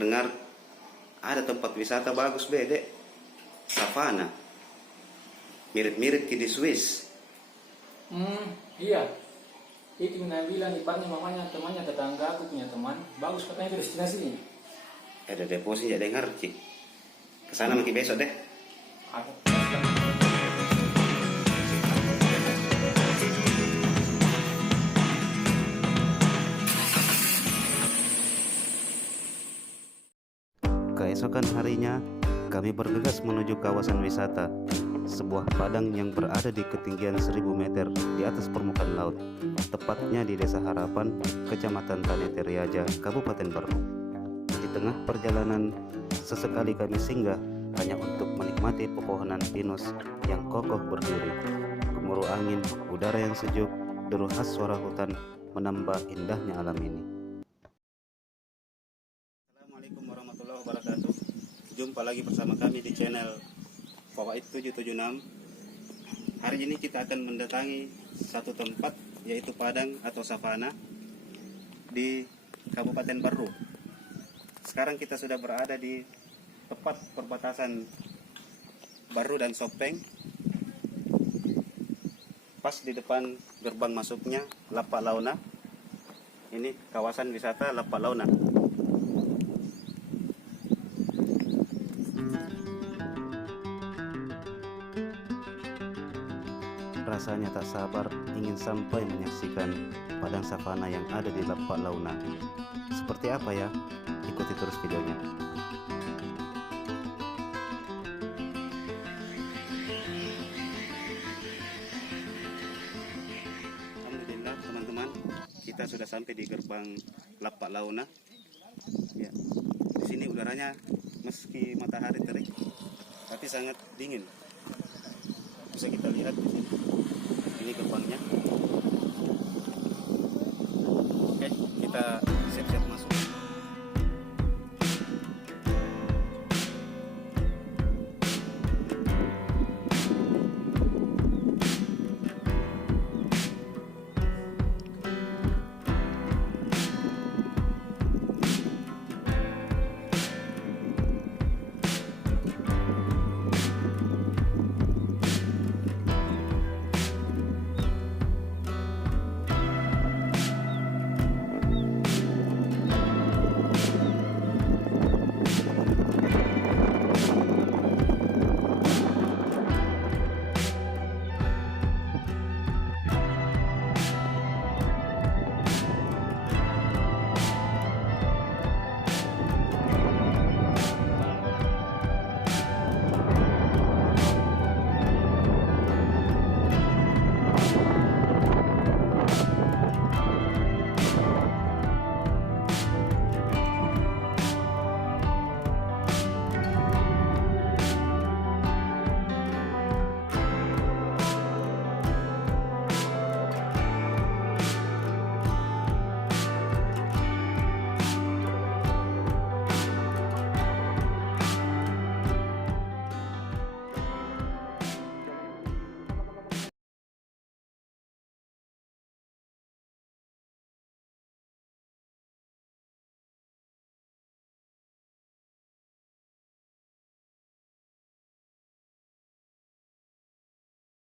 dengar-dengar ada tempat wisata bagus bede, savana, mirip-mirip di Swiss. Iya. Itu Mina bilang iparnya mamanya temannya tetangga aku punya teman bagus katanya itu destinasinya. Ada deposit ya dengar Ci. Kesana mungkin besok deh. Aku Keesokan harinya, kami bergegas menuju kawasan wisata, sebuah padang yang berada di ketinggian 1000 meter di atas permukaan laut, tepatnya di Desa Harapan, Kecamatan Tanete Riaja, Kabupaten Barnu. Di tengah perjalanan, sesekali kami singgah hanya untuk menikmati pepohonan pinus yang kokoh berduri, gemuruh angin, udara yang sejuk, deru khas suara hutan menambah indahnya alam ini. Assalamualaikum warahmatullahi wabarakatuh. Jumpa lagi bersama kami di channel Fawaid 776. Hari ini kita akan mendatangi satu tempat, yaitu padang atau savana di Kabupaten Barru. Sekarang kita sudah berada di tepat perbatasan Barru dan Sopeng, pas di depan gerbang masuknya Lapak Launa. Ini kawasan wisata Lapak Launa. Rasanya tak sabar ingin sampai menyaksikan padang savana yang ada di Lapak Launa. Seperti apa ya? Ikuti terus videonya. Alhamdulillah teman-teman, kita sudah sampai di gerbang Lapak Launa. Ya, di sini udaranya meski matahari terik, tapi sangat dingin. Bisa kita lihat di sini. Ini gerbangnya. Oke, kita